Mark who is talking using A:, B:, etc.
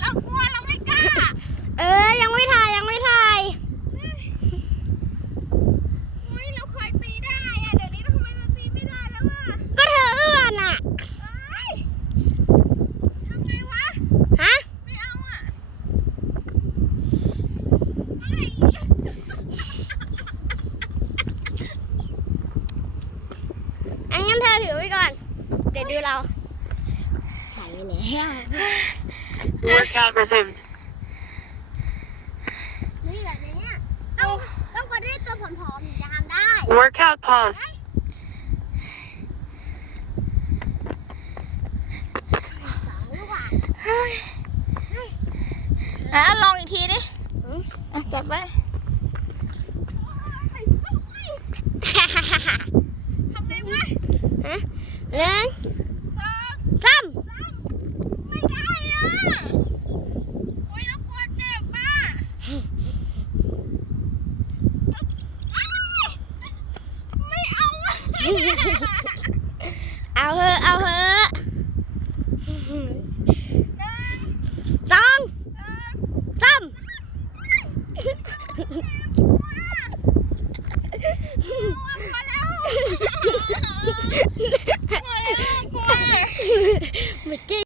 A: เรากลัวเราไม่กล้า
B: เออ ยังไม่ถ่ายยังไม่ถ่าย
A: เฮ้ยเราเคยตีได้อะเดี๋ยวนี้เราทำไมเราตีไม่ได้แล้วอะ
B: ก็เธอเอื้อนอะ
A: เอ้ยทำไงวะ
B: ฮะ
A: ไม่เอาอะ
B: อันงั้นเธอถือไว้ก่อน เดี๋ยวดูเราถ่ายไว้ แล้ว
C: Workout resumed.
B: นี่แบบนี้ต้องต้องคนที่ตัวผอมๆถึงจะทำได้
C: Workout paused.
B: สองลูกอะ
A: อะลองอีกทีดิอะจับไปทำไงวะ
B: ฮะหนึ่ง
A: เอาเถอะเอาเถอะสองสามกลั
B: วแล้วกลัวเหมือน